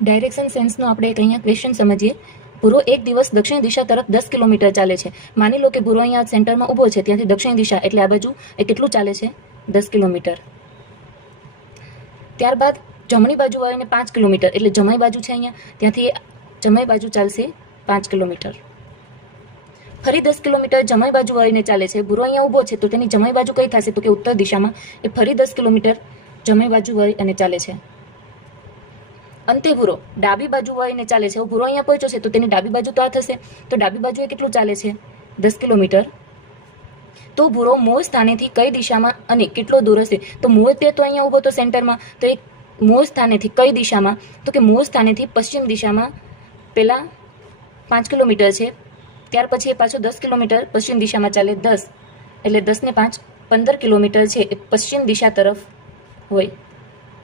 Direction સેન્સનો આપણે એક અહીંયા ક્વેશ્ચન સમજીએ. ભૂરો એક દિવસ દક્ષિણ દિશા તરફ 10 કિલોમીટર ચાલે છે. માની લો કે ભૂરો અહીંયા સેન્ટરમાં ઊભો છે, ત્યાંથી દક્ષિણ દિશા એટલે આ બાજુ એ કેટલું ચાલે છે? 10 કિલોમીટર. ત્યારબાદ જમણી બાજુ આવીને 5 કિલોમીટર એટલે જમણી બાજુ છે અહીંયા, ત્યાંથી જમણી બાજુ ચાલશે 5 કિલોમીટર. ફરી 10 કિલોમીટર જમણી બાજુ આવીને ચાલે છે. ભૂરો અહીંયા ઊભો છે તો તેની જમણી બાજુ કઈ થશે? તો કે ઉત્તર દિશામાં. એ ફરી 10 કિલોમીટર જમણી બાજુ વળી અને ચાલે છે. અંતે ભૂરો ડાબી બાજુ વળીને ચાલે છે. ભૂરો અહીંયા પહોંચ્યો છે તો તેની ડાબી બાજુ તો આ થશે, તો ડાબી બાજુએ કેટલું ચાલે છે? 10 કિલોમીટર. તો ભૂરો મૂળ સ્થાનેથી કઈ દિશામાં અને કેટલો દૂર હશે? તો મૂળ તે તો અહીંયા ઊભો તો સેન્ટરમાં, તો એક મૂળ સ્થાનેથી કઈ દિશામાં? તો કે મૂળ સ્થાનેથી પશ્ચિમ દિશામાં પહેલા 5 કિલોમીટર છે, ત્યાર પછી એ પાછો 10 કિલોમીટર પશ્ચિમ દિશામાં ચાલે. 10 એટલે 10 ને 5 15 કિલોમીટર છે એ પશ્ચિમ દિશા તરફ હોય.